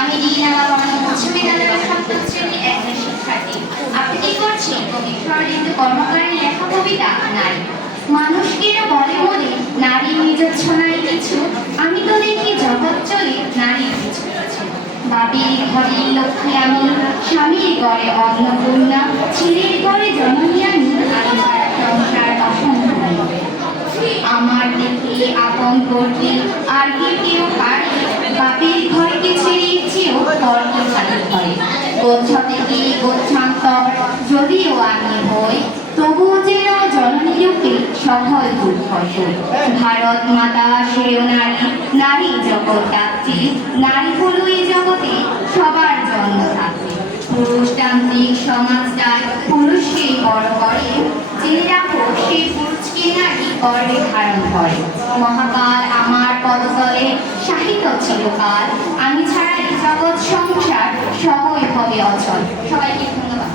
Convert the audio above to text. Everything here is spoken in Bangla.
আমি নীলিমা উচ্চ বিদ্যালয়ের সপ্তম শ্রেণীর একজন শিক্ষার্থী। আপনি কি করছেন? কবি শরদিন্দু কর্মকারের লেখা কবিতা নারী। মানুষকে বলে মনে নারী নিজস্ব নাই কিছু, আমি তো দেখি জগৎ চলে নারীর কিছু কিছু। বাবির ঘরের লক্ষ্মী আমি, স্বামীর ঘরে অন্নপূর্ণা, ছেলের ঘরে জননী আমি, আমি ছাড়া সংসার অসম্পূর্ণ। আমার দেখে আপন করতে আর কি কেউ পারে, বাপের ঘরকে ছেড়ে ইচ্ছেও পরকে খালি ঘরে। গোচ্ছ থেকে গোচ্ছান্তর যদিও আমি হই, তবুও যেন জননী রূপে সফল দুর্ভট। ভারত মাতা সেও নারী, নারী জগৎ ডাকছে, নারী হলো এই জগতে সবার জন্ম থাকে। পুরুষতান্ত্রিক সমাজটায় পুরুষকে বড় করে, জেনে রাখো সেই পুরুষকে নারী গর্বে ধারণ করে। মহাকাল আমার পদতলে সাহিত্য চিরকাল, আমি ছাড়া এই জগৎ সংসার সবই হবে অচল। সবাইকে ধন্যবাদ।